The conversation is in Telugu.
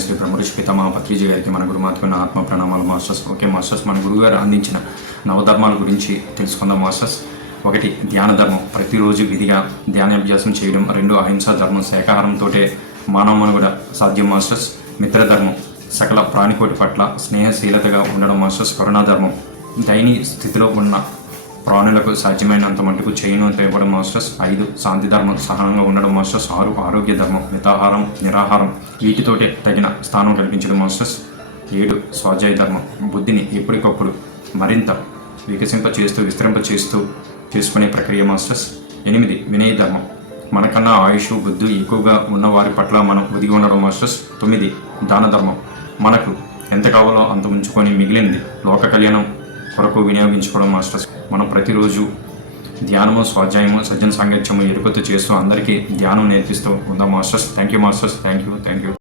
శ్రీ బ్రహ్మఋషి పితామహ పత్రిజీ గారికి మన గురుమాతకున్న ఆత్మ ప్రణామాలు మాస్టర్స్ ఓకే మాస్టర్స్ మన గురుగారు అందించిన నవధర్మాల గురించి తెలుసుకుందాం మాస్టర్స్ ఒకటి ధ్యాన ధర్మం. ప్రతిరోజు విధిగా ధ్యానాభ్యాసం చేయడం. రెండు అహింసా ధర్మం. శాఖాహారంతో మానవ మనుగడ సాధ్యం మాస్టర్స్ మిత్రధర్మం. సకల ప్రాణికోటి పట్ల స్నేహశీలతగా ఉండడం మాస్టర్స్ కరుణాధర్మం. ధర్మం స్థితిలో ఉన్న ప్రాణులకు సాధ్యమైనంత మటుకు చేయను ఇవ్వడం మాస్టర్స్. ఐదు శాంతి ధర్మం సహనంగా ఉండడం మాస్టర్స్. ఆరు ఆరోగ్య ధర్మం మితాహారం నిరాహారం. వీటితోటే తగిన స్థానం కల్పించడం మాస్టర్స్. ఏడు స్వాధ్యాయ ధర్మం బుద్ధిని ఎప్పటికప్పుడు మరింత వికసింప చేస్తూ విస్తరింప చేస్తూ చేసుకునే ప్రక్రియ మాస్టర్స్. ఎనిమిది వినయ ధర్మం. మనకన్నా ఆయుష్ బుద్ధి ఎక్కువగా ఉన్న వారి పట్ల మనం ఒదిగి ఉండడం మాస్టర్స్. తొమ్మిది దాన ధర్మం. మనకు ఎంత కావాలో అంత ఉంచుకొని మిగిలింది లోక కళ్యాణం కొరకు వినియోగించుకోవడం మాస్టర్స్ మనం ప్రతిరోజు ధ్యానము స్వాధ్యాయము సజ్జన సాంగత్యము ఎరుకతో చేస్తూ అందరికీ ధ్యానం నేర్పిస్తూ ఉందాం masters thank you masters thank you thank you